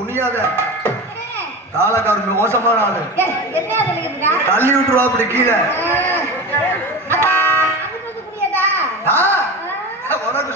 குனியாத காலக்காரன் மோசமான ஆளு தள்ளி விட்டுருவா அப்படி கீழே உனக்கு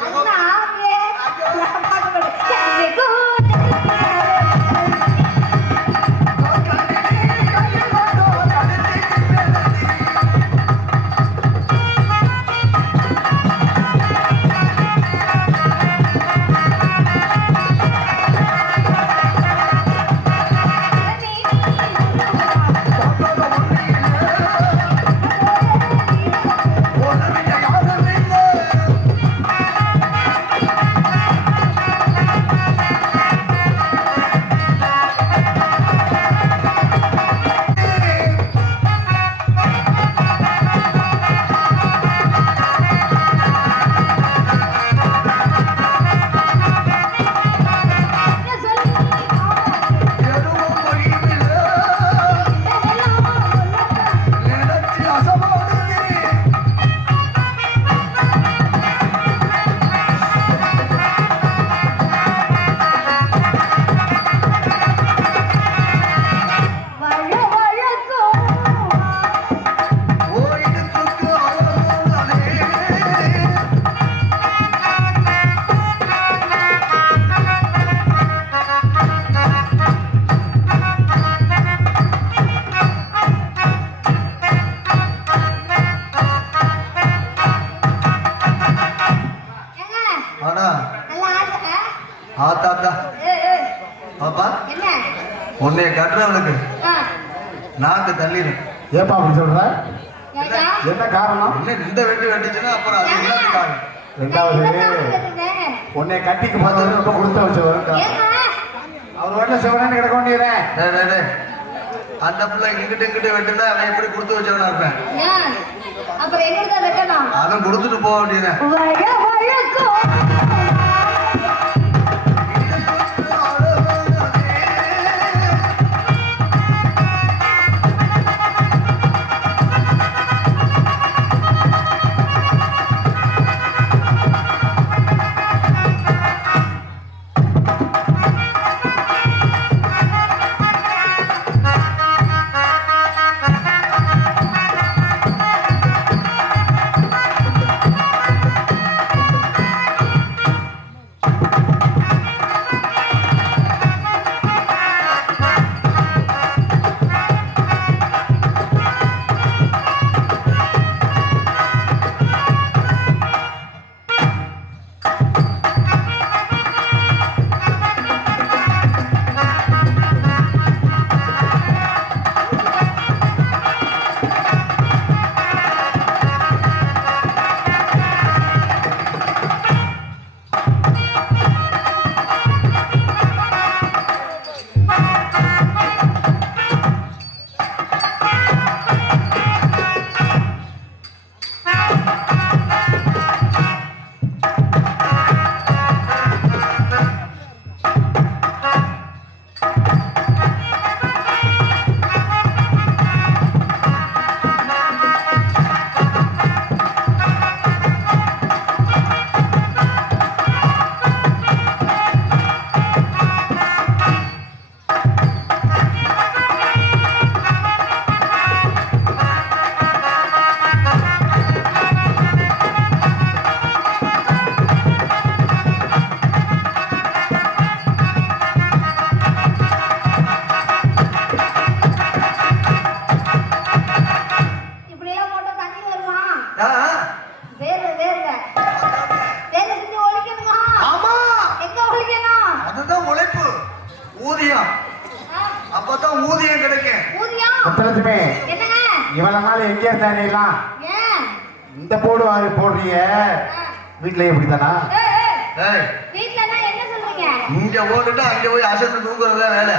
உன்னைய கட்டுறவனுக்கு நாக்கு தள்ளிடு. ஏப்பா அப்படி சொல்ற? என்ன காரணம்? இந்த வெட்டு வெட்டுச்சுன்னா அப்புறம் அது என்ன காரணம்? ரெண்டாவது உன்னை கட்டிக்கு பார்த்து ரொம்ப கொடுத்த வச்சவர் அவர் வேணா சிவனு கிடக்க வேண்டியதேன். அந்த பிள்ளை இங்கிட்டு இங்கிட்டு வெட்டுனா அவன் எப்படி கொடுத்து வச்சவனா இருப்பேன். அவன் கொடுத்துட்டு போக வேண்டியதேன். இவ்வளவு நாள் எங்கே இருந்தானேலாம் இந்த போடு போடுறீங்க வீட்டுல எப்படித்தானா? இங்க போட்டுட்டு அங்க போய் அசத்து தூங்குறதா வேலை.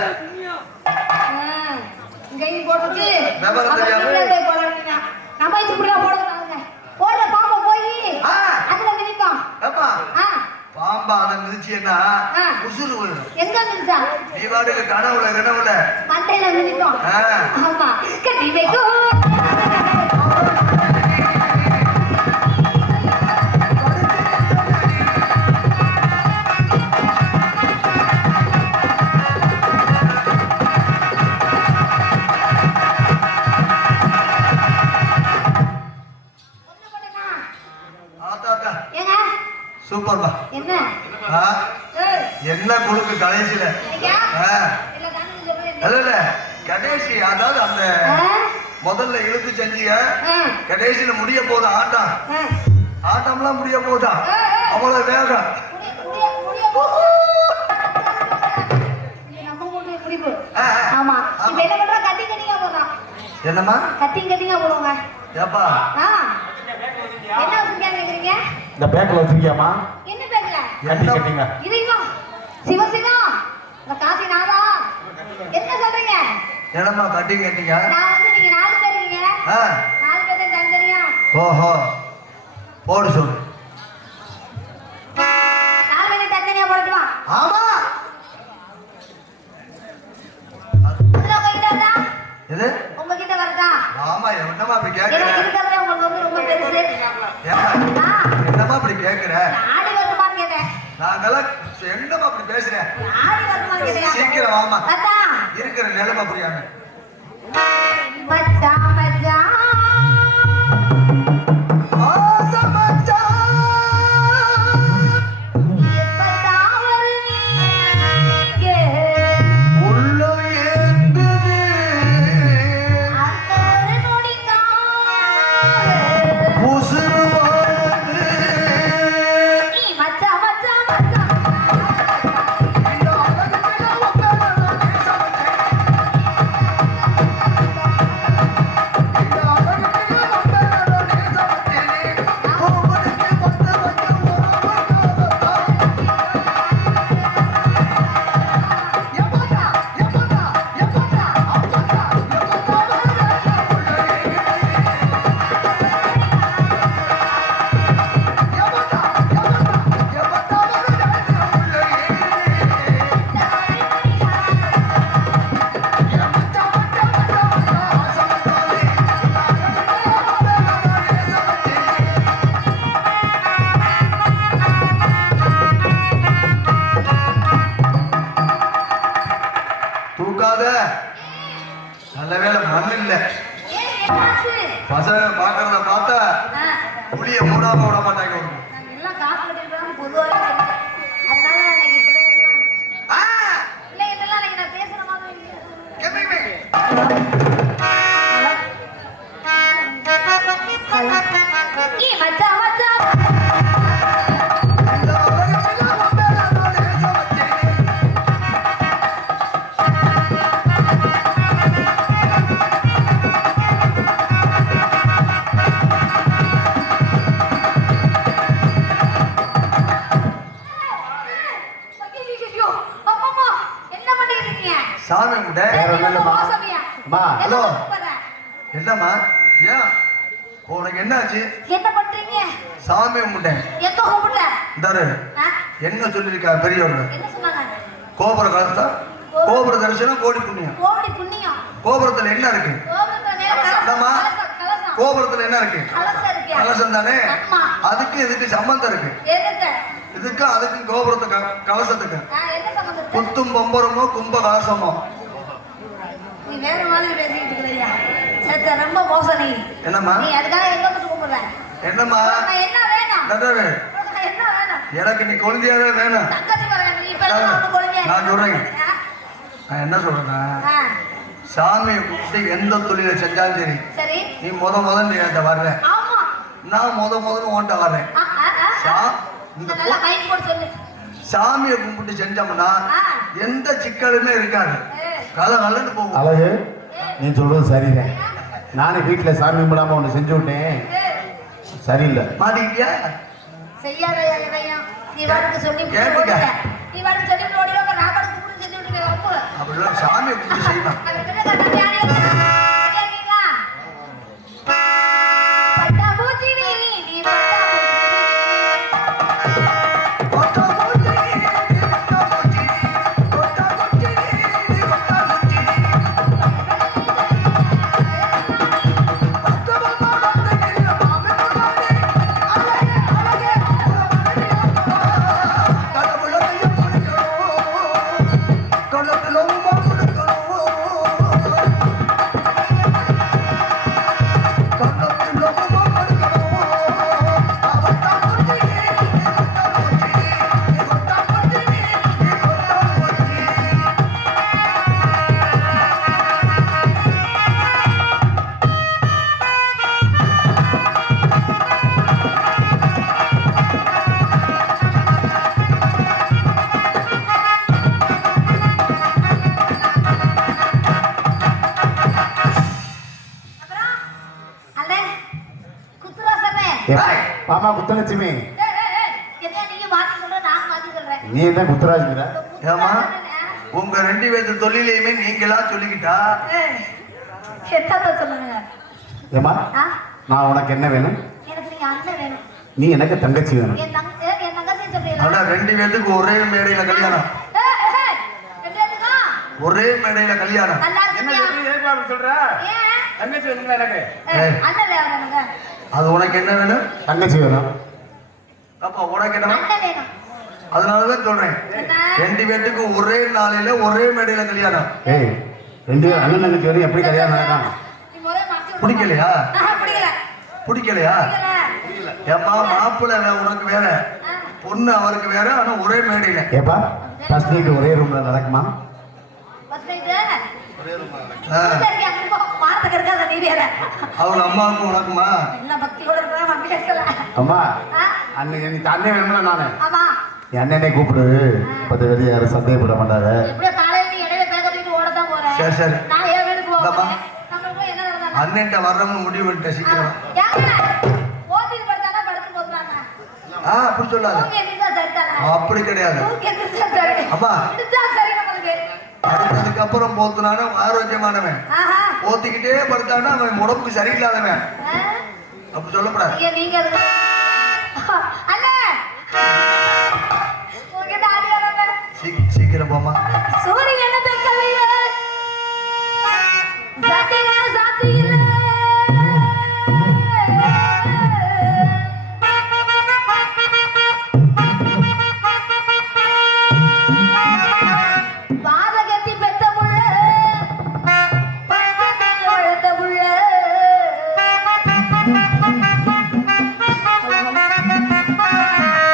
பாம்பா அதை மிதிச்சேன்னா உசுறு போயிடும். எங்க மிதிச்சா? நீ பாட்டுக்கு கனவுல கனவுல மண்டையில மிதிக்கும். ஆமா கட்டி வைக்கும். முழுக்க கடைசியில ஐயா ஆ. இல்ல கண்ணு சொல்றேன் இல்ல இல்ல கடைசி அதாவது அந்த முதல்ல இழுத்து செஞ்சிய கடைசியில முடிய போகுது ஆட்டம் ஆட்டம்லாம் முடிய போகுதா அவ்வளவு வேகம் ஆமா இப்ப என்ன பண்றோம் கட்டிங் கட்டிங்கா போடுறோம் என்னம்மா கட்டிங் கட்டிங்கா போடுவோங்க ஏப்பா என்ன வச்சிருக்கீங்க கேக்குறீங்க இந்த பேக்ல வச்சிருக்கியாமா என்ன பேக்கல கட்டி கட்டிங்க இதுங்க சிவசிவம் இந்த காசி நாதா என்ன சொல்றீங்க என்னம்மா கட்டிங் கட்டிங்க நான் வந்து நீங்க 4 பேர் இருக்கீங்க ஆ. 4 பேர் தான் தனியா ஓஹோ போடு சொல்லு 4 பேர் தனியா போடட்டுமா ஆமா அதுல உங்ககிட்ட வரதா எது உங்ககிட்ட வரதா ஆமா என்னம்மா அப்படி எனக்கு கேக்குற இருக்கிறதே உங்களுக்கு வந்து ரொம்ப பெருசு ஏம்மா, என்னம்மா அப்படி கேக்குற ஆடி வருமான்னு கேட்டேன் நாங்கெல்லாம் என்னம்மா அப்படி பேசுறேன் ஆடி வருமான்னு கேட்டேன் சீக்கிரம் வாமா அதான் இருக்கிற நிலைமை புரியாம மச்சான் மச்சான் ஆசை மச்சான். எப்பதான் வருவீங்க உள்ளம் ஏங்குது. அந்த ஒரு நொடிக்காக உசுறு வாழுது. நீ மச்சான் மச்சான் மச்சான் இந்த உலகத்துல உட்கார்ந்து நான் பேச மாட்டேன். இந்த உலகத்துல உட்கார்ந்து நான் பேச மாட்டேன். உங்களுக்கு மொத்த மொத்த எப்போதா எப்போதா எப்போதா அப்போதா தூக்காத நல்ல வேளை மண் இல்ல ஏன் என்னாச்சு பசங்க பாக்குறத பார்த்தா புளிய மூடாம விட மாட்டாங்க நாங்க எல்லாம் காப்பு கட்டிருக்கோம் பொதுவாக அதனால எனக்கு பிள்ளைங்கெல்லாம் பிள்ளைங்கெல்லாம் எனக்கு நான் பேசுற மாதிரி நீ மச்சான் மச்சான் ஐயோ அம்மா என்ன பண்ணிட்டு இருக்கீங்க சாமி கும்பிட்ட வேற ஒண்ணும் இல்லம்மா. மோசமியா அம்மா, ஹலோ. ஹலோ என்னம்மா ஏன் உனக்கு என்னாச்சு என்ன பண்றீங்க சாமி கும்பிட்டேன் எங்க கூப்பிடல இந்தாரு என்ன சொல்லியிருக்கா பெரியவங்க என்ன சொன்னாங்க கோபுர கலசம் கோபுர தரிசனம் கோடி புண்ணியம் கோடி புண்ணியம் கோபுரத்துல என்ன இருக்கு கோபுரத்துல மேல என்னம்மா? கலசம் கோபுரத்துல என்ன இருக்கு கலசம் இருக்கியா கலசம் தானே ஆமா. அதுக்கு இதுக்கு சம்பந்தம் இருக்கு எதுக்கு இதுக்கும் அதுக்கும் கோபுரத்துக்கு கலசத்துக்கு என்ன சம்பந்தம் குத்தும் பம்பரமோ கும்ப கலசமோ நீ வேற மாதிரி பேசிக்கிட்டு இருக்கிறையா சரி ரொம்ப மோசம் நீ என்னம்மா நீ அதுக்காக எங்க வந்து கூப்பிடுற என்னம்மா உனக்கு என்ன வேணும் நடுவே, உனக்கு என்ன வேணும் எனக்கு நீ குழந்தையாவே வேணும் தங்கச்சி வர வேணும் நீ இப்ப எல்லாம் ஒண்ணு குழந்தையா நான் சொல்றேன். நான் என்ன சொல்றேன்னா ஆ, சாமியை கூப்பிட்டு எந்த தொழிலை செஞ்சாலும் சரி சரி நீ முதல்ல நீ என்கிட்ட வர்ற ஆமா நான் முதல்ல உன்கிட்ட வர்றேன் ஆ, ஆ, ஆ, ஆ. இந்த நல்லா மைக் போட்டு சொல்லு சாமியை கும்பிட்டு செஞ்சோம்னா ஆ. எந்த சிக்கலுமே இருக்காது கதை நல்லது போகும் அழகு நீ சொல்றது சரிதான் நானும் வீட்டுல சாமி கும்பிடாம ஒண்ணு செஞ்சு விட்டேன் சரியில்லை மாட்டிக்கிட்டியா செய்யாத எதையும் நீ வாட்டுக்கு சொல்லி கேட்டுக்க. ஓடிட்ட. நீ வாட்டுக்கு சொல்லி ஓடிடுவ நான் வாட்டுக்கு கூட சொல்லி விட்டுருக்கேன் ரொம்ப அப்படிலாம் சாமியை கும்பிட்டு செய்யணும் அது கிட்ட கட்ட யாரு கேக்குறீங்களா பட்டாம்பூச்சி நீ கடவுளை கையை பிடிக்கணும் முத்துலட்சுமி என்ன நீங்க மாத்தி சொல்ற நான் மாத்தி சொல்றேன் நீ என்ன முத்துராஜுங்கிற ஏமா உங்க ரெண்டு பேர்த்து தொழிலையுமே நீங்களா சொல்லிக்கிட்டா என்னத்த சொல்லுங்க ஏமா ஆ? நான் உனக்கு என்ன வேணும் எனக்கு நீங்க அண்ணன் வேணும் நீ எனக்கு தங்கச்சி வேணும் என் தங்கச்சி சொல்றீங்களா ஆனா ரெண்டு பேர்த்துக்கு ஒரே மேடையில கல்யாணம் ஒரே மேடையில கல்யாணம் நல்லா என்ன இருக்கியா? ஏற்பாடு சொல்ற ஏன்? தங்கச்சி வேணுங்களா எனக்கு அண்ணன் வேணுங்க. அது உனக்கு என்ன வேணும் தங்கச்சி வேணும் அப்பா உனக்கு என்ன வேணும்? அண்ணன் வேணும். அதனாலதான் சொல்றேன் என்ன? ரெண்டு பேர்த்துக்கும் ஒரே நாளையில ஒரே மேடையில கல்யாணம் ஏய் ரெண்டு பேரும் அண்ணன் தங்கச்சி வேணும் எப்படி கல்யாணம் நடக்கும் நீ முதல்ல மாத்தி விடு. பிடிக்கலையா பிடிக்கல. பிடிக்கலையா பிடிக்கல. ஏம்மா மாப்பிள்ளை உனக்கு வேற பொண்ணு அவருக்கு வேற ஆனா ஒரே மேடையில ஏப்பா ஃபர்ஸ்ட் நைட் ஒரே ரூம்ல நடக்குமா ஃபர்ஸ்ட் நைட் ஆ, சரியா அங்க வார்த்தைக்கு இருக்காத நீ வேற. அவங்க அம்மாவுக்கும் உனக்குமா எல்லாம் பக்தியோட இருக்கா மம்மி பேசல. அம்மா ஆ? அன்னைக்கு எனக்கு அண்ணன் வேணும்ல நானு ஆமா. என் அண்ணனே கூப்பிடு பத்து பேர் யாரும் சந்தேகப்பட மாட்டாங்க எப்படியோ காலையில நீ இடையில பேக்க தூக்கிட்டு ஓடத்தான் போறேன். சரி, சரி. நான் ஏன் வீட்டுக்கு இந்தாம்மா. போவேன். நம்மளுக்கு என்ன நடந்தாலும் அண்ணன்ட்ட வர்றவங்க முடிவு பண்ணிட்டேன் சீக்கிரம் ஓட்டில் படுத்தானா படுத்து போட்டாங்க. அப்படி சொல்லாத தூங்கி எந்திரிச்சா சரிதானே? அப்படி கிடையாது தூங்கி எந்திரிச்சா சரி. அம்மா. எந்திரிச்சா சரி நம்மளுக்கு. அடுத்ததுக்கு அப்புறம் போத்துனான ஆரோக்கியமானவன் ஆஹா. போத்திக்கிட்டே படுத்தானா அவன் உடம்புக்கு சரியில்லாதவன் ஆ? அப்படி சொல்லக்கூடாது ஐயா, நீங்க அதுக்கு அண்ணே உங்ககிட்ட ஆடி வராங்க. சீக்கிரம் போமா சூரியனை பெக்கவில்லை. சாத்தியில்லை, சாத்தியில்லை. பாதகத்தி பெத்த புள்ள, பக்கத்தில் வளர்த்த புள்ள.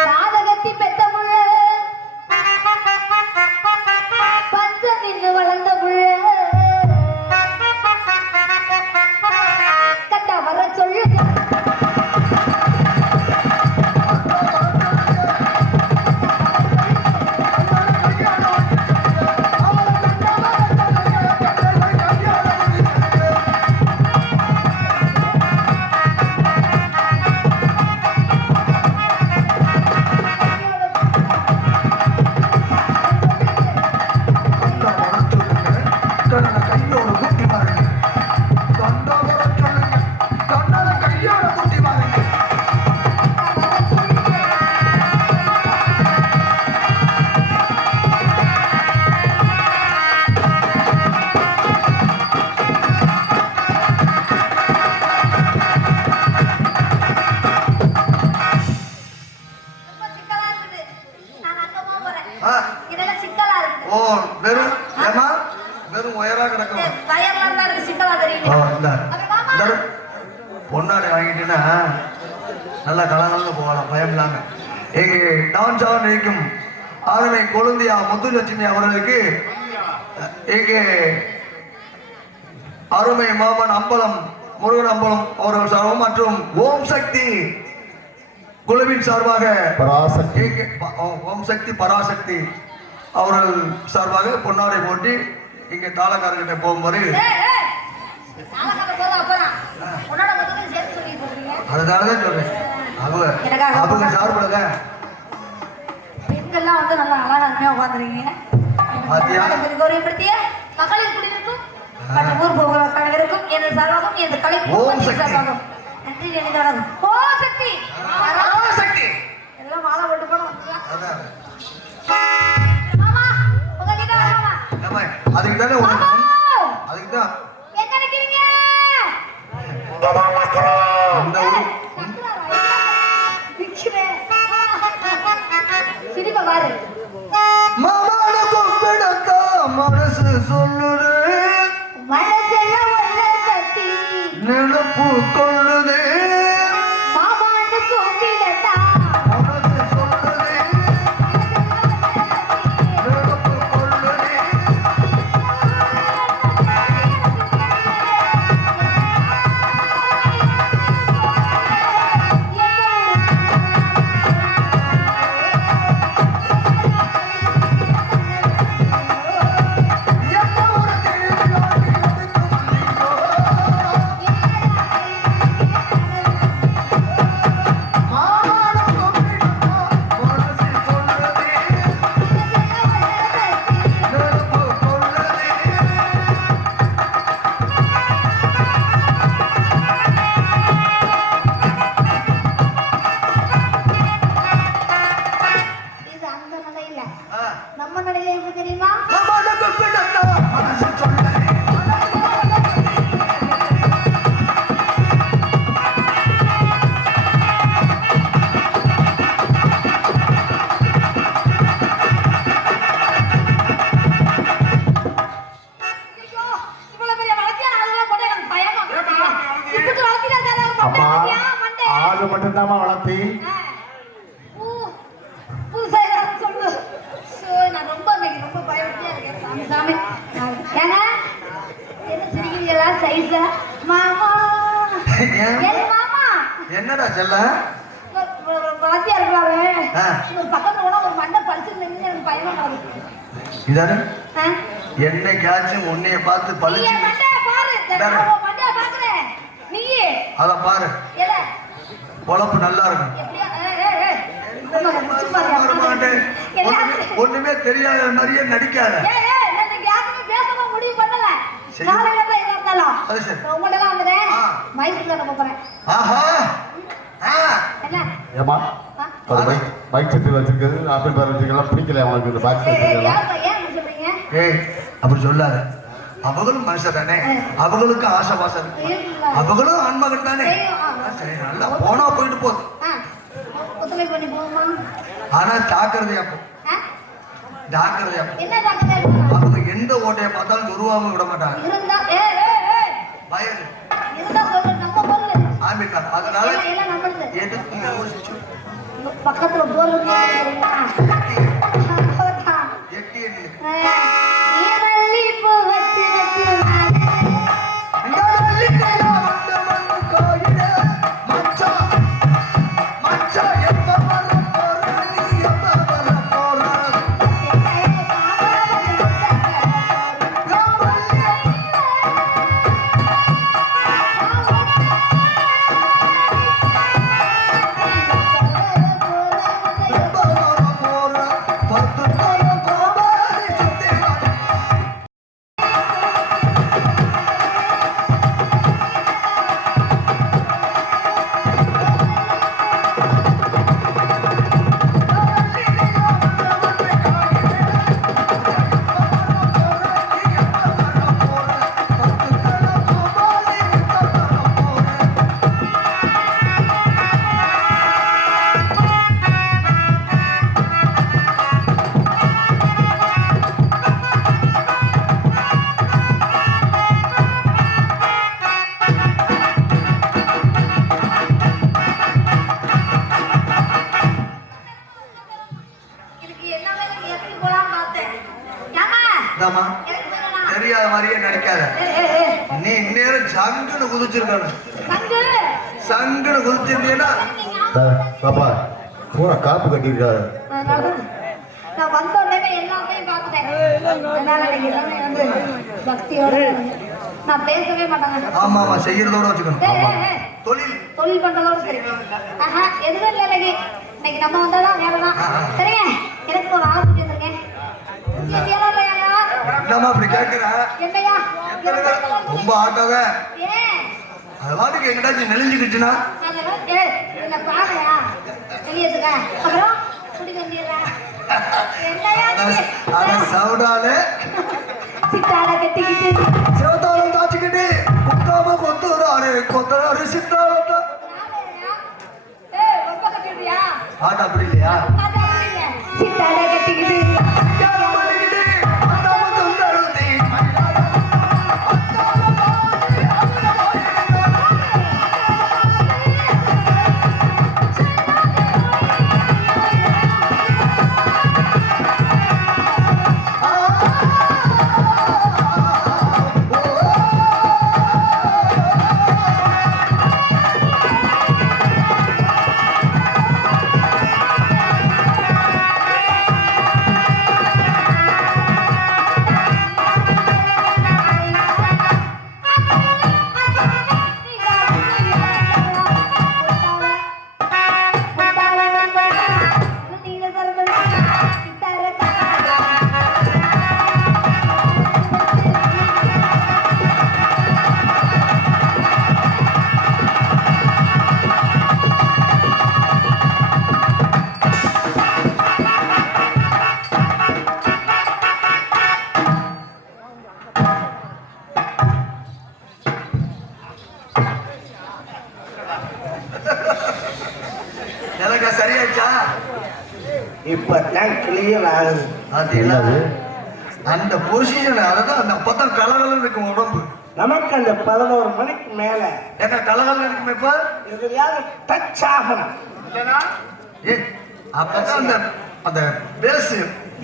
பாதகத்தி பெத்த புள்ள, பஞ்சம் நின்று வளர்ந்த புள்ள. கட்டா வர சொல்லுங்க. கையோட குட்டி பாருங்க கையோட குட்டி பாருங்க ரொம்ப சிக்கலா இருக்குது. நான் அங்கமா போறேன். ஆ, இதெல்லாம் சிக்கலா இருக்குது. ஓ வெறும் ஏமா வெறும் உயரா கிடக்கும் பயமா இருந்தா இருக்கு, சிக்கலா ஓ தெரியுது. இந்த அப்ப மாமா. இந்த பொன்னாடை வாங்கிட்டீங்கன்னா நல்லா கலகலன்னு போகலாம் பயம் இல்லாம எங்க டான்ஸ் ஆன் இருக்கும் ஆளுமை கொழுந்தியா முத்துலட்சுமி அவர்களுக்கு எங்க அருமை மாமன் அம்பலம் முருகன் அம்பலம் அவர்கள் சார்பாக மற்றும் ஓம் சக்தி குழுவின் சார்பாக பராசக்தி ஓம் சக்தி பராசக்தி அவர்கள் சார்பாக பொன்னாடை போட்டி இங்க தாளக்காரர்கிட்ட போகும்போது ஏய், ஏய். நாளைக்கு போதும் அப்புறம். உன்னோட மொத்தத்தையும் சேர்த்து சொல்லிட்டு போறீங்க. அதுக்காகதான் சொல்றேன் எனக்காக அவங்க சார்பில் தான் பெண்கள்லாம் வந்து நல்லா அழகா அருமையா உட்காந்துருக்கீங்க. பாத்தியா? கௌரவப்படுத்திய மகளிர் குடியிருக்கும் மற்றும் ஊர் போகிற கணவருக்கும் எனது சார்பாகவும் எனது கலை ஓம் சக்தி. சார்பாகவும் நன்றி நினைந்தவர்கள். ஓம் சக்தி. சக்தி எல்லாம் மாலை போட்டு போனோம். அதான். மாமா உங்ககிட்ட வர மாமா. ஏம்மா, அதுக்கு தானே உனக்கு மாமா அதுக்கு தான் எங்க நிக்கிறீங்க? அந்த ஊர் சிரிப்பை பாரு. மாமான கொம்பெடுத்தா மனசு சொல்லுது மனசெல்லாம் ஒண்ணு கட்டி நிலப்பு கொள்ளுது மாமான்னு கூப்பிடட்டா. மனசு சொல்லுது நிலப்பு கொள்ளுது எப்ப உனக்கு சாமி ஏங்க என்ன சிரிக்கிறீங்களா சைஸா மாமா ஏய் மாமா என்னடா செல்ல வாத்தியா இருக்காரு ஆ. ஒரு பக்கத்துல கூட ஒரு மண்டை பழிச்சு நின்று எனக்கு பயமா இருக்கு இதாரு என்னைக்காச்சும் உன்னைய பார்த்து நீ பழிச்சு என் மண்டைய பாரு இதாரு. நான் மண்டைய பாக்குறேன் நீ அத பாரு எல பொழப்பு நல்லா இருக்கும் எப்படியா அம்மா முடிச்சு பாரு ஒண்ணுமே தெரியாத மாதிரியே நடிக்காத நான் யாருமே பேசவே முடிவு பண்ணல சரி. காலையில தான் என்ன இருந்தாலும் அது சரி. உங்கள்ட்ட வந்தேன் ஆ. மைசூர்ல நம்ம போறேன் ஆஹா ஆ. என்ன ஏமா ஆ? அது பைக் செட்டு வச்சிருக்கிறது ஆப்பிள் பேர் வச்சிருக்கலாம் பிடிக்கல அவங்களுக்கு இந்த பாக்ஸ் வச்சிருக்கலாம் ஏன் அப்படி சொல்றீங்க ஏய் அப்படி சொல்லாத அவங்களும் மனுஷன் தானே அவங்களுக்கும் ஆசை பாசம் இருக்கு. இருக்குல்ல. அவங்களும் ஆண்மகன் தானே தெரியும். சரி நல்லா போனா போயிட்டு போகுது ஆ, ஒத்துழைப்பு பண்ணி போகுமா ஆனா ஜாக்கிரதையா போ ஆ? ஜாக்கிரதையா போ என்ன டாக்டர் இருக்கணும்? அவங்க எந்த ஓட்டையை பார்த்தாலும் துருவாம விட மாட்டாங்க இருந்தா வயது இருந்தா சொல்லு நம்ம பொருள் ஆம்பிட்டா அதனால எல்லாம் நம்மளுது எதுக்கு யோசிச்சு பக்கத்துல பொருள் எட்டி எண்ணு. நீரள்ளி பூ வச்சு வச்சு தெரியாத மாதிரியே நடிக்காத நீ இந்நேரம் சங்குன்னு குதிச்சிருக்கணும் சங்குன்னு குதிச்சிருந்தீங்கன்னா பாப்பா பூரா காப்பு கட்டியிருக்காரு நான் வந்த உடனே எல்லாமே பார்த்துட்டேன் அதனால நீங்க எல்லாமே வந்து பக்தியோட நான் பேசவே மாட்டேங்க ஆமா ஆமா செய்யறதோட வச்சுக்கணும் தொழில் தொழில் பண்றதோட சரி ஆஹா எதுவும் இல்லை இன்னைக்கு நம்ம வந்தாதான் வேலைதான் சரிங்க எனக்கு ஒரு ஆள் கூட்டி வந்திருக்கேன் என்னம்மா அப்படி கேட்கிற என்னையா ரொம்ப ஆட்டாத ஏன் அது வாட்டுக்கு எங்கிட்டாச்சும் நெளிஞ்சுக்கிச்சுன்னா என்ன பாக்கலையா வெளியதுக்க அப்புறம் குடி வந்தீங்களா என்னையா அத சவுடாலே சித்தாட கட்டிக்கிட்டு சிவத்தாலும் தாச்சுக்கிட்டு குத்தாம கொத்துறாரு கொத்துறாரு சித்தாரத்தா ரொம்ப கட்டிடுறியா ஆட்டா அப்படி இல்லையா சித்தாட கட்டிக்கிட்டு எனக்கு சரியாச்சா இப்பதான் கிளியர் ஆகுது. அது இல்லாது அந்த பொசிஷன் அதான் அந்த அப்பதான் கலகலன்னு இருக்கும் உடம்பு நமக்கு அந்த 11 மணிக்கு மேல ஏன்னா கலகலன்னு இருக்குமே இப்ப எதுலையாவது டச் ஆகணும் இல்லைன்னா ஏ அப்பதான் அந்த அந்த பேசு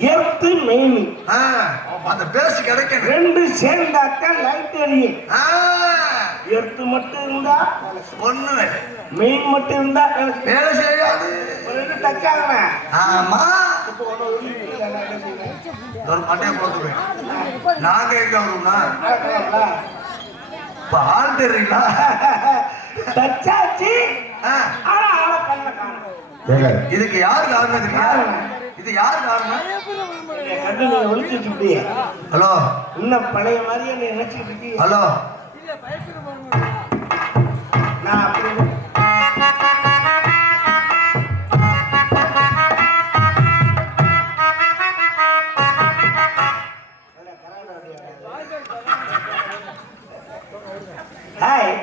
எர்த்து மெயின் ஆ, அந்த பேஸ் கிடைக்கணும். ரெண்டு சேர்ந்தாக்கா லைட் எரியும். ஆ, எர்த்து மட்டும் இருந்தா ஒண்ணு மெயின் மட்டும் இருந்தா வேலை செய்யாது. டச் ஆகணும். ஆமா, இப்போ ஒண்ணு என்ன செய்யணும்? ஒரு மண்டையை போட்டுருவேன். நாங்க எங்க வருவோம்னா நடக்கலாம்ல? இப்ப ஆள் தெரியுங்களா? டச் ஆச்சு. ஆ, ஆனா ஆளை கண்ணை காணும். ஏங்க, இதுக்கு யாரு காரணம் தெரியுமா? இது யாரு காரணம்? என் கண்ணு நீங்க ஒழிச்சிட்டு இருப்பீங்க. ஹலோ இன்னும் பழைய மாதிரியே நீ நினைச்சிட்டு இருக்கீங்க. ஹலோ, நான் அப்படி ஹாய்.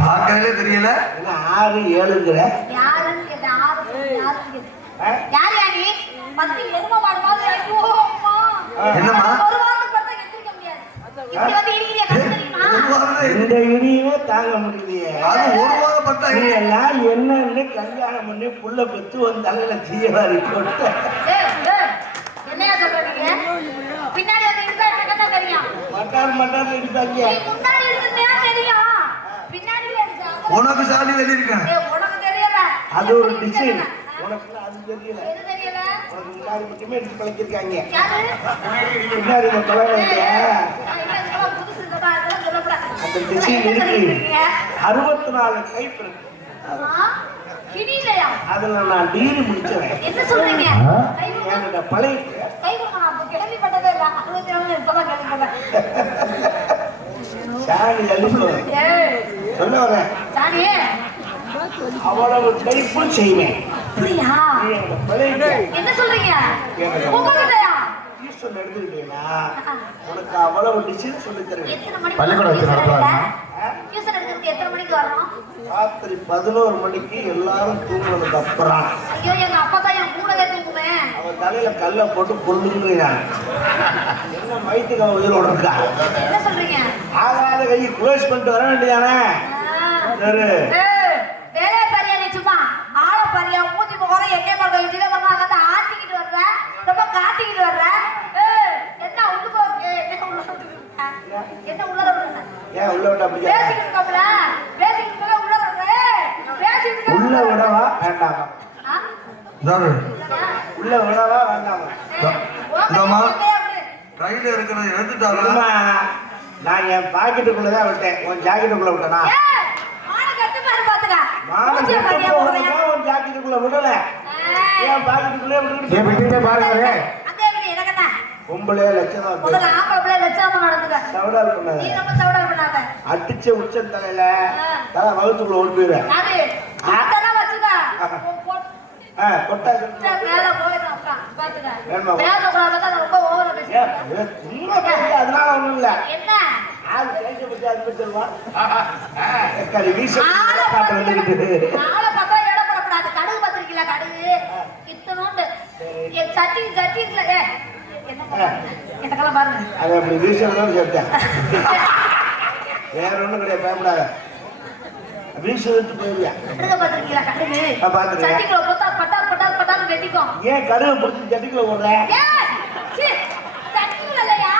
பார்க்கவே தெரியல. என்ன 6 7ங்கிற? யாருன்னு கேட்டேன், யாருன்னு கேட்டேன். ஆ? யார் யாரு? பத்தி எருமை மாடு மாதிரி, ஐயோ, அம்மா. என்னம்மா? ஒரு வாரத்துக்கு பார்த்தா எந்திரிக்க முடியாது. இப்படி வந்து இடிக்கிறியா, கண்ணு தெரியுமா? ஒரு வாரம் தான் இந்த இடியுமே தாங்க முடியலையே. அது ஒரு வாரம் பட்டா நீ எல்லாம் என்னன்னு கல்யாணம் பண்ணி புள்ள பெத்து உன் தலையில தீயவாரி போட்டு ஏய், ஏய், என்னையா சொல்ற நீங்க? பின்னாடி வந்து இருந்தா எனக்கு என்ன தெரியும்? மட்டார் இருப்பாங்க. நீ முன்னாடி இருக்கிறதே தெரியும். பின்னாடியே இருக்கா? உனக்கு சாலி வெளியிருக்கேன். ஏய், உனக்கு தெரியல. அது ஒரு டிசைன். உனக்கு அது தெரியல. எது தெரியல? உனக்கு முன்னாடி மட்டுமே எடுத்து பழக்கிருக்காங்க. யாரு? முன்னாடி இந்த தலைவங்க இதெல்லாம் புதுசு, இதெல்லாம் சொல்லக்கூடாது. அந்த டிசைன் என்ன இருக்கு. சொல்லிருக்கீங்க? 64 டைப் இருக்கு. ஆமா. கிணிலையா? அதுல நான் டிகிரி முடிச்சேன். என்ன சொல்றீங்க? ஆ? கை கொடுங்க. என்கிட்ட பழைய கை கொடுங்க. நான் அப்ப கேள்விப்பட்டதே இல்ல. 67 இப்பதான் கேள்விப்பட்டேன். சாணி அழிப்பு ஏய், சொல்ல வரேன். சாணி, அவ்வளவு டைப்பும் செய்வேன். அப்படியா? நீ என்கிட்ட பழைய என்ன சொல்றீங்க? எனக்கு உங்ககிட்டயா? டியூஷன் எடுத்துக்கிட்டீங்கன்னா உனக்கு அவ்வளவு டிசைன் சொல்லி தருவேன். எத்தனை மணிக்கு பள்ளிக்கூடம் வச்சு நடத்துவாங்க. டியூஷன் எடுக்கிறதுக்கு எத்தனை மணிக்கு வரணும்? ராத்திரி 11 மணிக்கு எல்லாரும் தூங்குனதுக்கு அப்புறம் ஐயோ, எங்க அப்பா தான் என் கூடவே தூங்குவேன். அவன் தலையில கல்லை போட்டு பொருந்துக்கிறான். என்ன வயிற்றுக்கு அவன் உயிரோட இருக்கா? என்ன சொல்றீங்க? ஆகாத கையை க்ளோஸ் பண்ணிட்டு வர வேண்டியதானே? சரி. ஏய், வேலையை பாரியா நீ சும்மா? ஆளை பாரியா? மூஞ்சி முகரம் எண்ணெய் மரம் இடியில வந்து அங்க ஆட்டிக்கிட்டு வர்ற, ரொம்ப காட்டிக்கிட்டு வர்ற. ஏய், என்ன உள்ளுக்கு என்ன உள்ள விட்டுருக்க? என்ன உள்ள விட்டுருக்க? ஏன் உள்ள விட்டு அப்படி பேசிக்கிட்டு இருக்கோம்ல, பேசிக்கிட்டு இருக்க உள்ள விடுற. பேசிக்கிட்டு இருக்க உள்ள விடவா வேண்டாமா? ஆ? இதாரு, உள்ள விடவா வேண்டாமா? ஏய், இந்தாம்மா. உன் அப்படி. கையில இருக்கிறத எடுத்துட்டாங்க. அம்மா, நான் என் பாக்கெட்டுக்குள்ளதான் விட்டேன். உன் ஜாக்கெட்டுக்குள்ள விட்டனா? ஏய், மானை கட்டு பாரு பாத்துக்க. மாலை மூஞ்சிய பாரியா போடுறியா? உன் ஜாக்கெட்டுக்குள்ள விடல. ஏய், என் பாக்கெட்டுக்குள்ளே ஏன் விட்டுட்டு விட்டுட்டே பாருங்க. அங்க எப்படி எனக்கு என்ன? பொம்பளே லட்சணம் முதல்ல ஆம்பளை பிள்ளை வச்சாம நடந்துக்க. சவடால் நீ பண்ணாத. ரொம்ப சவடா பண்ணாத. அடிச்ச உச்ச தலையில தலை வகுத்துக்குள்ள ஓடி போயிடுவேன். யாரு? அதெல்லாம் வச்சுக்க. கொட்டா மேல போயிடும் அக்கா. பாத்துக்க. வேணுமா? பேசக்கூடாது, அது ரொம்ப ஓவரா பேசுற. சும்மா பேசி அதனால ஒண்ணும் இல்ல. என்ன? ஆள் பேச பத்தி அது பத்தி சொல்லுவா. கறி வீச ஆளை காட்டு வந்துக்கிட்டு. ஆளை பார்த்தா ஏடப்படக்கூடாது. கடுகு பார்த்திருக்கீங்களா? கடுகு இத்தனோண்டு. என் சட்டி இருக்குல்ல, ஏய், என்ன பண்ணுறது? எனக்கெல்லாம் பாருங்க. அதை அப்படி வீசுறதும் சேர்த்தேன். வேற ஒண்ணும் கிடையாது, பயப்படாத. வீசுறதுக்கு போயிருவியா? கடுகு பார்த்திருக்கீங்களா? கடுகு பார்த்திருக்கேன். சட்டிக்குள்ள போட்டா பட்டார் பட்டார் பட்டார்னு வெட்டிக்கும். ஏன் கருவை பிடிச்சி ஜட்டிக்குள்ள போடுற? ஏய், சீ, சட்டிக்குள்ள இல்லையா?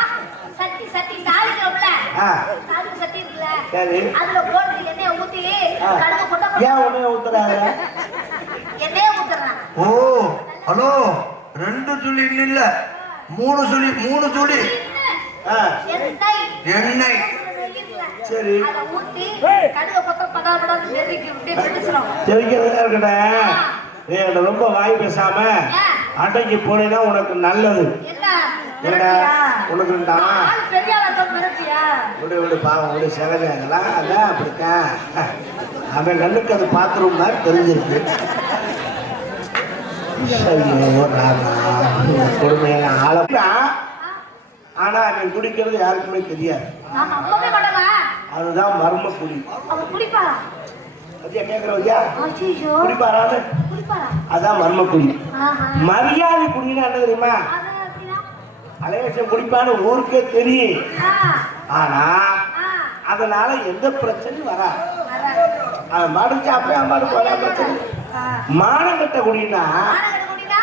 சட்டி தாளிக்கிறோம்ல, தாளிக்கு சட்டி இருக்குல்ல, சரி. அதுல போட்டு எண்ணெயை ஊத்தி கடுகு போட்டா ஏன் உடனே ஊத்துறாங்க? எண்ணெயை ஊத்துறேன். ஓ, ஹலோ, 2 துளி இல்ல, 3 துளி, 3 துளி எண்ணெய். சரி. அதை ஊத்தி கடுகு போட்டா பட்டார் பட்டார்னு வெட்டிக்கு அப்படியே வெடிச்சிடும். தெரிக்கிறதா இருக்கட்டும். நீ என்கிட்ட ரொம்ப வாய் பேசாம அன்றைக்கு போனீங்கன்னா உனக்கு நல்லது. என்ன என்னடா உனக்கு ஆள் பெரிய ஆளா மிரட்டியா? விடு பாவம் விடு செலவாங்கலாம். அதான் அப்படித்தான். அவன் கண்ணுக்கு அது பாத்ரூம் தான் தெரிஞ்சிருக்கு. கொடுமையெல்லாம் ஆளப்பா. ஆனா அவன் குடிக்கிறது யாருக்குமே தெரியாது. நான் நம்பவே மாட்டேங்க. அதுதான் மர்ம குடி. அவர் குடிப்பாரா? பத்தியா கேட்கறவங்க ஐயோ, குடிப்பாரான்னு? குடிப்பாரா? அதான் மர்ம குடி. ஆஹா. மரியாதை குடினா என்ன தெரியுமா? அது அப்படின்னா? அலைவசம் குடிப்பான்னு ஊருக்கே தெரியும். ஆ, ஆனா ஆ, அதனால எந்த பிரச்சனையும் வராது. வராது. அவன் மாடு சாப்பிட மாடு போல பிரச்சனை. ஆ. மானங்கட்ட குடினா மானங்கெட்ட குடினா?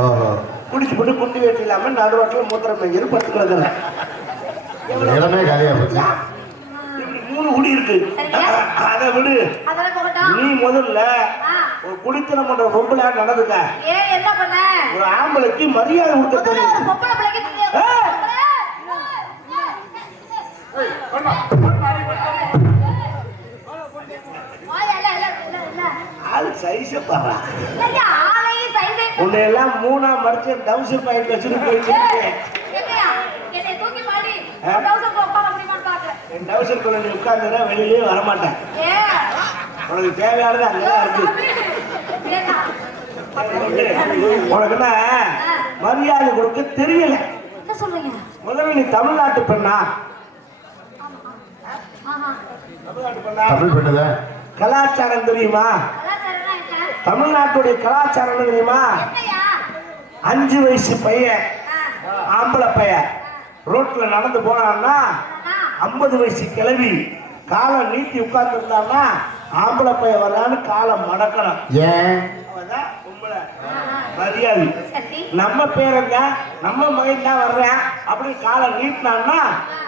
ஓஹோ குடிச்சு போட்டு குண்டி வெட்டி இல்லாம நடுவாட்டில் மூத்திரம் மேய்ஞ்சு படுத்துக்கிறது இடமே காலியா போச்சு. இப்படி 3 குடி இருக்கு. சரிங்க. அதை விடு. அதெல்லாம் போகட்டும். நீ முதல்ல ஆ. ஒரு குடித்தனம் பண்ற பொம்பளை நடந்துக்க. ஏன் என்ன பண்ண? ஒரு ஆம்பளைக்கு மரியாதை கொடுக்க முதல்ல தெரியும். ஒரு பொம்பளை பிள்ளைக்கு தெரியும். ஏய். வாய் இல்ல இல்ல இல்ல இல்ல. ஆளு சைஸ பாரு. ஐயா ஆளையும் சைஸை உன்னை எல்லாம் 3ஆ மடிச்சு டவுசர் பாயிண்ட் வச்சுட்டு போயிட்டு என்னையா என்னை தூக்கி மாடி ஆ? 1000 ரூபாய் உட்கார முடியுமான்னு பாக்க. என் டவுசர் குள்ள நீ உட்கார்ந்துனா வெளியிலே வர மாட்டேன். ஏ உனக்கு தேவையானது அங்கதான் இருக்கு. ஏன்னா உனக்கு என்ன மரியாதை கொடுக்க தெரியல. என்ன சொல்றீங்க? முதல்ல நீ தமிழ்நாட்டு பெண்ணா? ஆஹா. தமிழ்நாட்டு பெண்ணா? தமிழ் பெண்ணுதா? கலாச்சாரம் தெரியுமா? கலாச்சாரம்னா என்ன? தமிழ்நாட்டுடைய கலாச்சாரம் தெரியுமா? என்னையா? 5 வயசு பையன் ஆ. ஆம்பளை பையன் ரோட்ல நடந்து போனான்னா ஆனா 50 வயசு கிழவி காலை நீட்டி உட்கார்ந்து இருந்தான்னா ஆம்பளை பையன் வர்றான்னு காலை மடக்கணும். ஏன்? அவதான் பொம்பளை. மரியாதை. சரி. நம்ம பேரங்க நம்ம மகன் தான் வர்றேன் அப்படி காலை நீட்டினான்னா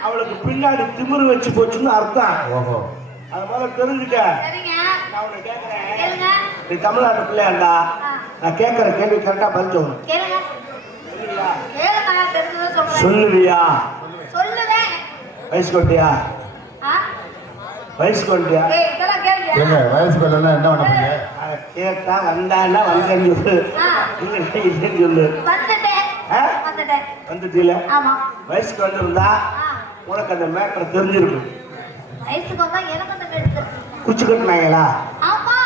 அவளுக்கு பின்னாடி திமிரு வச்சு போச்சுன்னு அர்த்தம். ஓஹோ அது முதல்ல தெரிஞ்சுக்க. சரிங்க. நான் உன்னை கேட்கிறேன், கேளுங்க. நீ தமிழ்நாட்டு பிள்ளையாண்டா? நான் கேட்கிற கேள்வி கரெக்டா பதில் சொல்லணும். கேளுங்க. கேளுங்க. தெரிஞ்சதை சொல்றேன். சொல்லுவியா? சொல்லுவேன். வயசு கொண்டியா? ஆ? வயசு கொண்டியா? ஏய் இதெல்லாம் கேளுங்க. ஏங்க வயசு பெண்ணெல்லாம் என்ன பண்ண போறீங்க? கேட்டா வந்தான்னா வந்தேன்னு சொல்லு. ஆ. இல்லைன்னா இல்லைன்னு சொல்லு. வந்துட்டேன். ஆ? வந்துட்டேன். வந்துட்டீல? ஆமா. வயசுக்கு வந்திருந்தா ஆ. உனக்கு அந்த மேட்டர் தெரிஞ்சிருக்கும். வயசுக்கு வந்தா எனக்கு அந்த எடுத்து. குச்சி கட்டினாங்களா? ஆமா.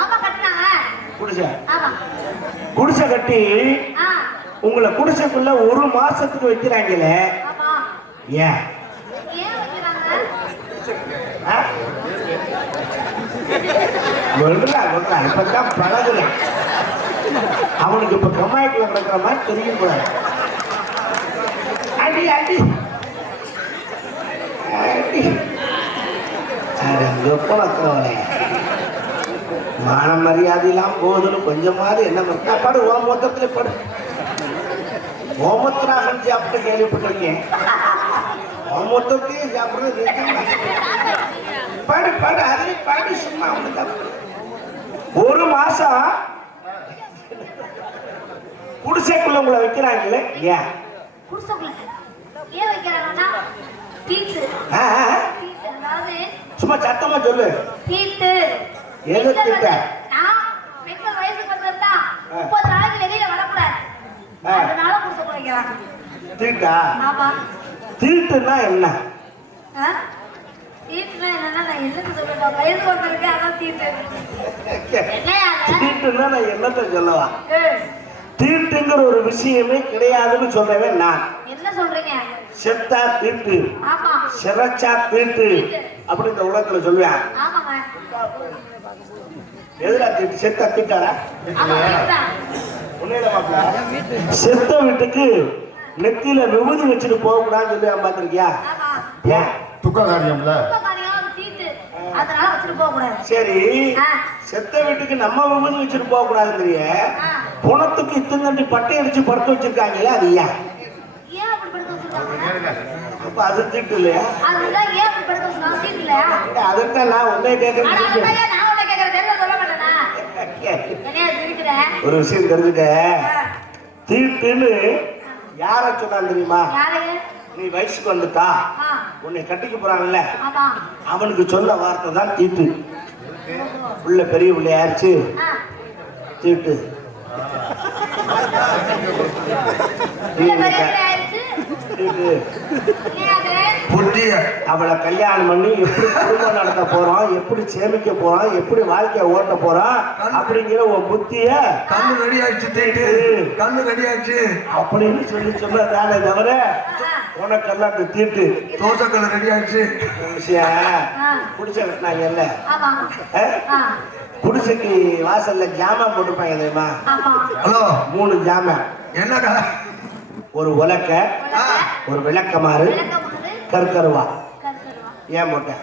ஆமா கட்டுனாங்க. குடிசை ஆமா. குடிசை கட்டி ஆ. உங்களை குடிசைக்குள்ள 1 மாசத்துக்கு வைக்கிறாங்களே, ஆமா. ஏன்? ஏன் வைக்கிறாங்க? ஆ? சொல்றா இப்பதான் பழகுறேன். அவனுக்கு இப்ப கம்மாய்க்குள்ள கிடக்கிற மாதிரி தெரியும் கூடாது. அடி அடி அடி அடங்கப்பழக்கவனே மான மரியாதையெல்லாம் போகுதுன்னு கொஞ்சமாவது என்ன பண்ணா படு. ஓமோத்தத்துல படு. ஓமத்தினாகன்னு சாப்பிட்டு கேள்விப்பட்டிருக்கேன். ஓமொத்தத்தையும் சாப்பிடுறது படு படு. அதே படு சும்மா அவனுக்கு 1 மாசம் குடிசைக்குள்ள உங்களை வைக்கிறாங்களே, ஏன்? குடிசைக்குள்ள ஏன் வைக்கிறாங்கன்னா தீட்டு. ஆ, ஆ, தீட்டு. அதாவது சும்மா சத்தமா சொல்லு. தீட்டு. எது தீட்ட? நான் பெண்கள் வயசுக்கு வந்திருந்தா ஆ. 30 நாளைக்கு வெளியில வரக்கூடாது. ஆ. அதனால குடிசைக்குள்ள வைக்கிறாங்க. தீட்டா? ஆமா. தீட்டுன்னா என்ன? ஆ? தீட்டுனா என்னன்னா நான் என்னன்னு சொல்றேன். வயசுக்கு வந்திருக்கேன் அதான் தீட்டு. என்னையா அது? தீட்டுன்னா நான் என்னத்த சொல்லவா? ஏய், தீட்டுங்கிற ஒரு விஷயமே கிடையாதுன்னு சொல்றவன் நான். என்ன சொல்றீங்க? செத்தா தீட்டு, ஆமா. சிறைச்சா தீட்டு அப்படி இந்த உலகத்துல சொல்லுவேன். ஆமாங்க. எதுடா தீட்டு? செத்தா தீட்டாரா? ஆமா தீட்டுதான். உண்மையில மாப்பிள்ள செத்த வீட்டுக்கு நெத்தியில விபூதி வச்சுட்டு போக கூடாதுன்னு சொல்லி பார்த்திருக்கியா? ஆமா. ஏன்? துக்க காரியம்ல. குடும்பக்காரியம் அது தீட்டு. அதனால வச்சுட்டு போக கூடாது. சரி, ஆ. செத்த வீட்டுக்கு நம்ம விபூதி வச்சுட்டு போக கூடாதுங்கிறிய, ஆ. புணத்துக்கு இத்தங்கண்டி பட்டை அடிச்சு படுத்து வச்சிருக்காங்களே, அது ஏன்? ஏன் அப்படி படுக்க வச்சிருக்காங்க? அப்ப அது தீட்டு இல்லையா? அதுதான் ஏன் அப்படி படுக்க வச்சிருக்காங்க? தீட்டு இல்லையா? அதைத்தான் நான் உன்னை ஆனா கேட்கறேன். அதுதான் ஏன் நான் உன்னை கேட்கறேன். தெரிஞ்ச சொல்ல மாட்டேனா? என்னையா சிரிக்கிற? ஒரு விஷயம் தெரிஞ்சுக்க. தீட்டுன்னு யார சொன்னான் தெரியுமா? யாரையே? நீ வயசுக்கு வந்துட்டா ஆ. உன்னை கட்டிக்க போறாங்கல்ல, ஆமா. அவனுக்கு சொன்ன வார்த்தை தான் தீட்டு. உள்ள பெரிய பிள்ளையாச்சு ஆ. தீட்டு. பிள்ளை பெரிய பிள்ளை ஆயிடுச்சு. தீட்டு. என்னையா அது? புத்திய அவளை கல்யாணம் பண்ணி எப்படி குடும்பம் நடத்த போறோம், எப்படி சேமிக்க போறோம், எப்படி வாழ்க்கைய ஓட்ட போறோம் அப்படிங்கிற ஒரு புத்திய கண்ணு ரெடி ஆயிடுச்சு. தேட்டு கண்ணு ரெடி ஆயிடுச்சு. அப்படின்னு சொல்லி சொல்றதானே தவிர உனக்கெல்லாம் அந்த தீட்டு தோசைக்கல் ரெடி ஆயிடுச்சு. விஷயம். ஆ. குடிசை கட்டினாங்கல்ல, ஆமா. ஆ? ஆ. குடிசைக்கு வாசல்ல ஜாமான் போட்டுப்பாங்க தெரியுமா? ஆமா. ஹலோ 3 ஜாமான். என்னடா? ஒரு உலக்க, ஒரு விளக்கமாறு, விளக்கமாறு, கற்கருவா. கருக்கருவா. ஏன் போட்டேன்?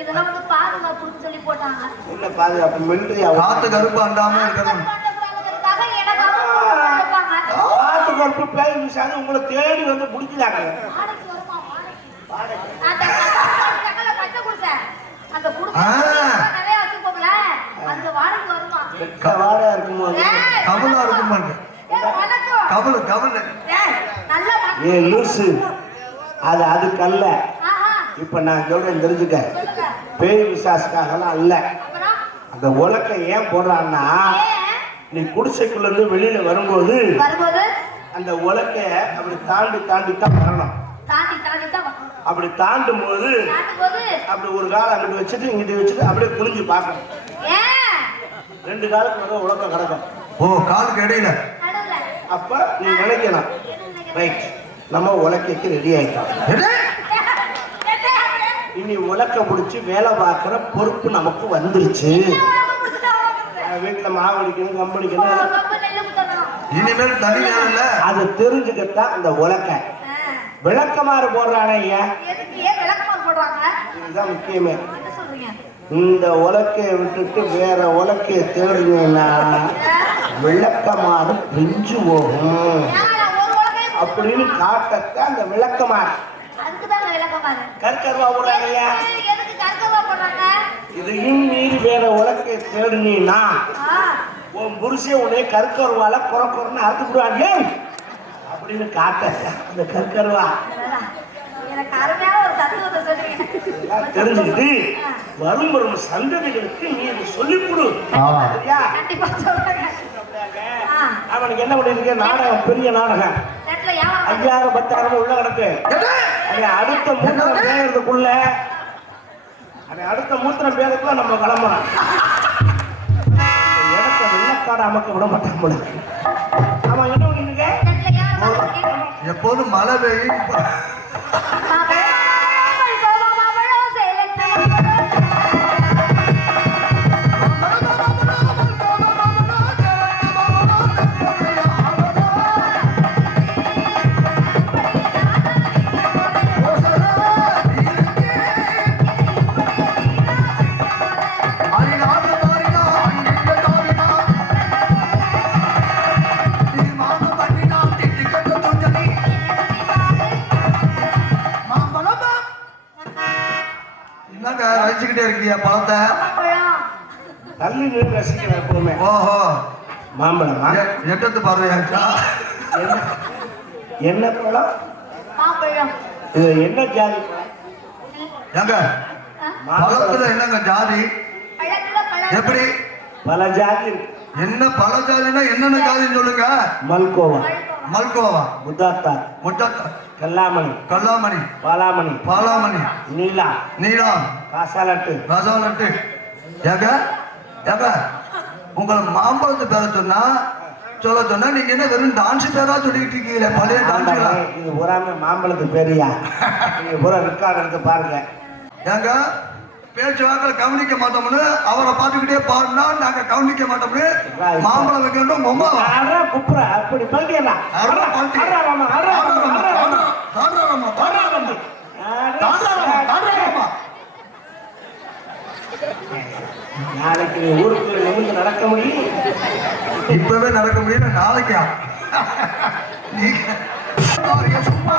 இதெல்லாம் வந்து பாதுகாப்புன்னு சொல்லி போட்டாங்க. என்ன பாதுகாப்பு மிலிட்டரியா காத்து கருப்பு அண்டாம இருக்கணும். பண்ணக்கூடாதுங்கிறதுக்காக எனக்கு அவங்க கொடுப்பாங்க. காத்து கருப்பு பேய் விஷாது உங்களை தேடி வந்து பிடிக்கிறாங்க. வாடகைக்கு வருமா? வாடகைக்கு. அந்த கட்டல பச்சை குடிசை. அந்த குடிசை நிறைய வச்சுக்கோங்கள. அந்த வாடகைக்கு வருமா? வாடகை இருக்கும்போது கபலா இருக்கும் பாருங்க. வணக்கம். கபலு கபலு. நல்ல ஏ லூசு அதுக்கல்ல. இப்ப நான் சொல்றேன் தெரிஞ்சுக்க. சொல்லுங்க. பேய் விசாசுக்காகலாம் அல்ல. அப்புறம் அந்த உலக்கை ஏன் போடுறான்னா நீ குடிசைக்குள்ள இருந்து வெளியில வரும்போது அந்த உலக்கைய அப்படி தாண்டி தாண்டி தான் வரணும். தாண்டி தாண்டி தான் வரணும். அப்படி தாண்டும் போது அப்படி ஒரு காலை அங்கிட்டு வச்சுட்டு இங்கிட்டு வச்சுட்டு அப்படியே குனிஞ்சு பார்க்கணும். ரெண்டு காலுக்கு வந்து உலக்கம் கிடக்கும். ஓ காலுக்கு இடையில. அப்ப நீ நினைக்கணும் ரைட் நம்ம உலக்கைக்கு ரெடி ஆயிட்டோம். இனி உலக்க முடிச்சு வேலை பார்க்குற பொறுப்பு நமக்கு வந்துருச்சு. வீட்டுல மாவடிக்கணும் கம்படிக்கணும் இனிமேல் தனி நேரம் இல்ல. அது தெரிஞ்சுக்கத்தான் அந்த உலக்க விளக்கமாறு போடுறானே. ஏன் இதுதான் முக்கியமே. இந்த உலக்கைய விட்டுட்டு வேற உலக்கைய தேடுனீங்கன்னா விளக்கமாறு பிரிஞ்சு போகும் அப்படின்னு காட்டத்தான் அந்த விளக்கமாறு. கற்கருவா போடுறாங்க. இதையும் மீறி வேற உலக்கைய தேடுனீன்னா உன் புருஷன் உன்னை கற்கருவால குறக்குறன்னு அறுத்து விடுவாங்க அப்படின்னு காட்டத்தான் அந்த கற்கருவா. தெரிஞ்சுக்கிட்டு வரும் வரும் சந்ததிகளுக்கு நீ சொல்லிவிடு. அவனுக்கு என்ன பண்ணிருக்க நாடகம் பெரிய நாடகம் 5000 10,000 உள்ள கிடக்கு. அடுத்த மூத்திரம் பேரதுக்குள்ள நம்ம கிளம்பணும். இடத்த வெள்ளக்காடு அமைக்க விட மாட்டான் போல. அவன் என்ன பண்ணிருக்க எப்போதும் மழை பெய்யும். ரசிச்சுக்கிட்டே இருக்கியா பழத்தை? தள்ளி ரசிக்கிறேன் எப்பவுமே. ஓஹோ மாம்பழமா எட்டத்து பார்வையாச்சா? என்ன பழம்? இது என்ன ஜாதி? எங்க பழத்துல என்னங்க ஜாதி? எப்படி பல ஜாதி என்ன பல ஜாதினா என்னென்ன ஜாதின்னு சொல்லுங்க. மல்கோவா மல்கோவா முத்தாத்தா முட்டாத்தா கல்லாமணி கல்லாமணி பாலாமணி பாலாமணி நீலா நீளம் காசாலட்டு ரசவலட்டு. ஏங்க ஏங்க உங்களை மாம்பழத்து பேர சொன்னா நீங்க என்ன வெறும் டான்ஸ் பேரா சொல்லிட்டு இருக்கீங்களே பழைய டான்ஸ்களா? இது பூராமே மாம்பழத்து பேரியா? நீங்க பூரா ரெக்கார்ட் எடுத்து பாருங்க. ஏங்க பேச்சு வாக்கில் கவனிக்க மாட்டோம்னு அவரை பார்த்துக்கிட்டே பாடினா நாங்க கவனிக்க மாட்டோம்னு மாம்பழம் வைக்கணும். குப்புற அப்படி பல்லியா நாளைக்கு ஊருக்கு நிமிந்து நடக்க முடியும். இப்பவே நடக்க முடியும். நாளைக்கா நீங்க சும்மா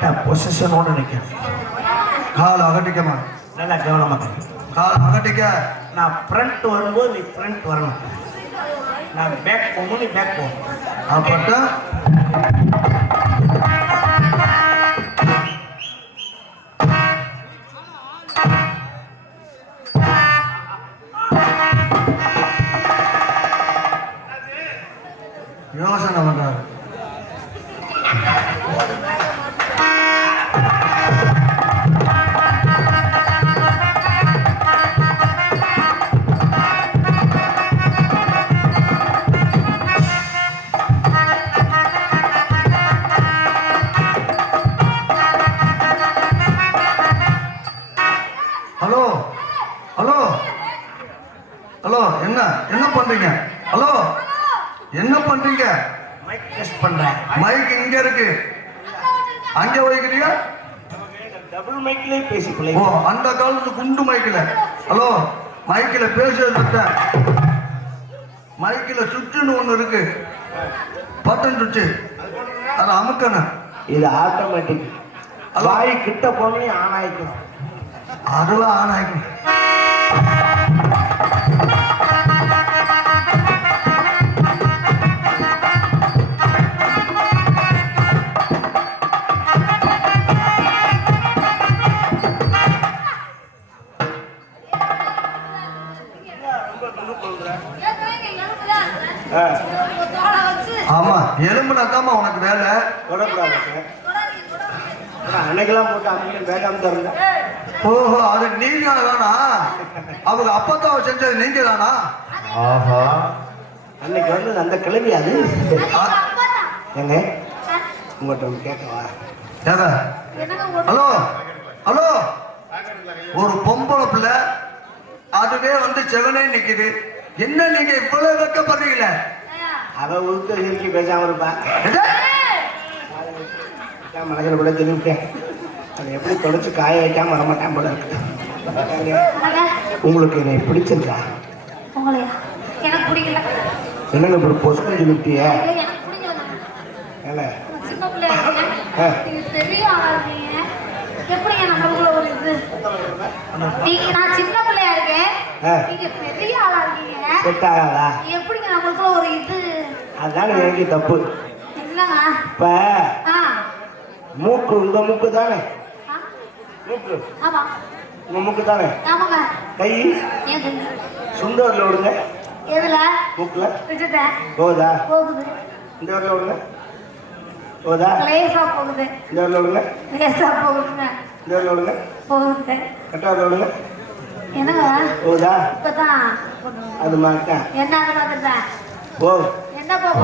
லைட்டா பொசிஷனோட நிற்கணும். கால் அகட்டிக்கமா, நல்லா கவனமா கேளு. கால் அகட்டிக்க. நான் ஃப்ரண்ட் வரும்போது நீ ஃப்ரண்ட் வரணும். நான் பேக் போகணும், நீ பேக் போகணும். அப்பட்ட யோசனை பண்றாரு. ஹலோ ஹலோ ஹலோ, என்ன பண்றீங்க? ஹலோ, என்ன பண்றீங்க? மைக் டெஸ்ட் பண்றேன். மைக் இங்க இருக்கு, அங்க வைக்கிறீங்க. டபுள் மைக்லயே பேசி பிள்ளை. ஓ, அந்த காலத்து குண்டு மைக்கில். ஹலோ, மைக்கில் பேசுறது, மைக்கில் சுவிட்சுன்னு ஒன்று இருக்கு, பட்டன் சுவிட்சு, அதை அமுக்கணும். இது ஆட்டோமேட்டிக். வாய் கிட்ட போனே ஆன் ஆயிக்கணும். அதுவா ஆன் ஆகிக்கணும். ஆமா, எலும்புனா தாமா உனக்கு வேலை. தொடக்கூடாது சார். அன்னைக்கெல்லாம் போட்டு அன்னைக்கு வேகாம தரல. ஓஹோ, அது நீங்க தானா? அவங்க அப்பத்தாவை செஞ்சது நீங்க தானா? ஆஹா, அன்னைக்கு வந்து அந்த கிளம்பி அது ஆ- எங்க உங்கள்கிட்ட ஒன்று கேட்கவா? ஏங்க, ஹலோ ஹலோ, ஒரு பொம்பளை பிள்ளை அதுவே வந்து செவனே நிக்குது, என்ன நீங்க இவ்வளவு வெக்கப்படுறீங்களே? அவ உளுத்த இயற்கை பேசாம இருப்பா. எது? மனதில் கூட சொல்லிவிட்டேன். அதை எப்படி தொடச்சு காய வைக்காம வரமாட்டான் போல இருக்கு. உங்களுக்கு என்னை பிடிச்சிருக்கா? உங்களையா? எனக்கு பிடிக்கல. என்னங்க இப்படி பொசுக்கு சொல்லிட்டிய? எனக்கு பிடிக்கல. ஏங்க சின்ன பிள்ளையா இருக்கீங்க, நீங்க பெரிய ஆளா இருக்கீங்க, எப்படிங்க நம்மளுக்குள்ள ஒரு இது? நான் சின்ன பிள்ளையா இருக்கேன், நீங்க பெரிய ஆளா இருக்கீங்க, செட் ஆகாதா? எப்படிங்க நம்மளுக்குள்ள ஒரு இது? அதுதானே எனக்கு தப்பு. என்னங்க? இப்ப ஆ மூக்கு உங்க மூக்கு தானே? ஆ, மூக்கு ஆமா உங்க மூக்கு தானே? ஆமாங்க. கை ஏன் சொல்லு? சுண்டோரில் விடுங்க. எதுல மூக்குல விட்டுட்டேன்? போகுதா? போகுது, இந்த வரல விடுங்க. போகுதா? லேசா போகுது, இந்த வரல விடுங்க. லேசா போகுதுங்க, இந்த வரல விடுங்க. போகுது. கட்டாவில் விடுங்க. என்னங்க? போகுதா? இப்பதான் அது மாதிரி தான். என்னங்க வந்துட்டேன்? போ. என்ன போகும்?